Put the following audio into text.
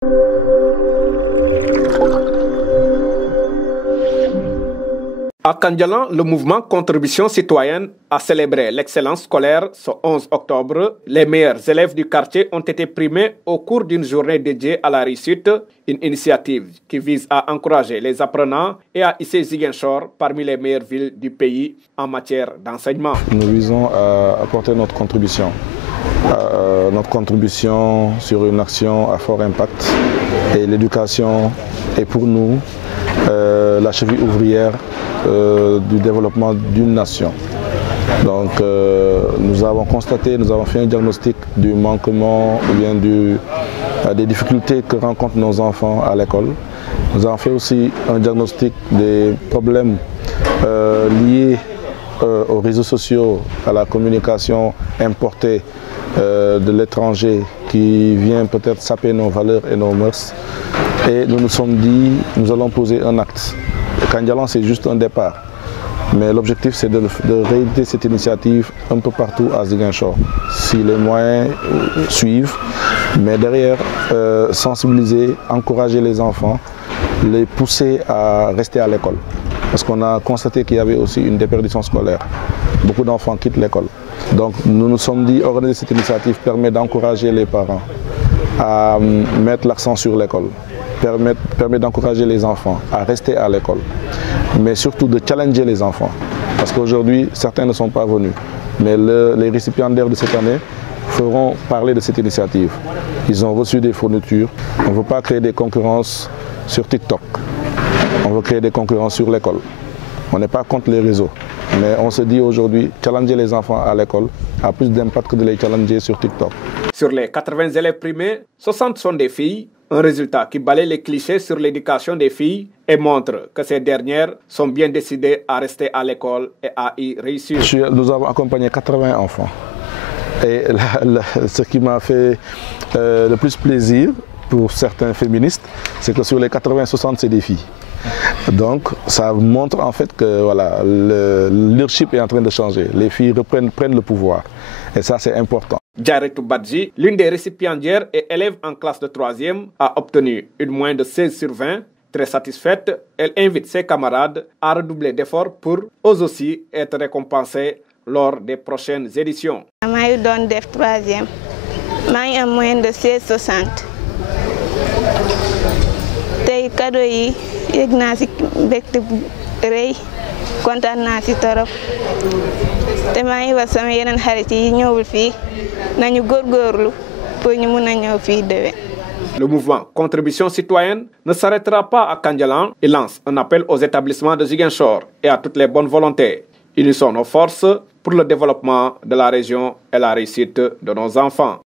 À Kandialan, le mouvement Contribution citoyenne a célébré l'excellence scolaire ce 11 octobre. Les meilleurs élèves du quartier ont été primés au cours d'une journée dédiée à la réussite, une initiative qui vise à encourager les apprenants et à hisser Ziguinchor parmi les meilleures villes du pays en matière d'enseignement. Nous visons à apporter notre contribution sur une action à fort impact. Et l'éducation est pour nous la cheville ouvrière du développement d'une nation. Donc nous avons constaté, nous avons fait un diagnostic du manquement ou bien des difficultés que rencontrent nos enfants à l'école. Nous avons fait aussi un diagnostic des problèmes liés aux réseaux sociaux, à la communication importée de l'étranger qui vient peut-être saper nos valeurs et nos mœurs. Et nous nous sommes dit, nous allons poser un acte. Kandialan, c'est juste un départ. Mais l'objectif, c'est de réaliser cette initiative un peu partout à Ziguinchor, si les moyens suivent. Mais derrière, sensibiliser, encourager les enfants, les pousser à rester à l'école. Parce qu'on a constaté qu'il y avait aussi une déperdition scolaire. Beaucoup d'enfants quittent l'école. Donc nous nous sommes dit, organiser cette initiative permet d'encourager les parents à mettre l'accent sur l'école. Permet d'encourager les enfants à rester à l'école, mais surtout de challenger les enfants. Parce qu'aujourd'hui, certains ne sont pas venus, mais les récipiendaires de cette année feront parler de cette initiative. Ils ont reçu des fournitures. On ne veut pas créer des concurrences sur TikTok. On veut créer des concurrences sur l'école. On n'est pas contre les réseaux, mais on se dit aujourd'hui, challenger les enfants à l'école a plus d'impact que de les challenger sur TikTok. Sur les 80 élèves primés, 60 sont des filles. Un résultat qui balaie les clichés sur l'éducation des filles et montre que ces dernières sont bien décidées à rester à l'école et à y réussir. Nous avons accompagné 80 enfants. Et ce qui m'a fait le plus plaisir pour certains féministes, c'est que sur les 80, 60, c'est des filles. Donc ça montre en fait que voilà, le leadership est en train de changer. Les filles prennent le pouvoir. Et ça, c'est important. Djaretou Badji, l'une des récipiendaires et élève en classe de 3e, a obtenu une moyenne de 16 sur 20. Très satisfaite, elle invite ses camarades à redoubler d'efforts pour eux aussi être récompensés lors des prochaines éditions. Je suis dans le 3e. J'ai une moyenne de 16,60. Tay cadeau yi yegg naa ci mbégte bu rëy kontaan naa ci torop te maa ngi wax sama yeneen xarit yi ñëwul fii nañu góorgóorlu pour ñu mun a ñëw fii déwén. Le mouvement Contribution citoyenne ne s'arrêtera pas à Kandialan. Il lance un appel aux établissements de Ziguinchor et à toutes les bonnes volontés. Unissons nos forces pour le développement de la région et la réussite de nos enfants.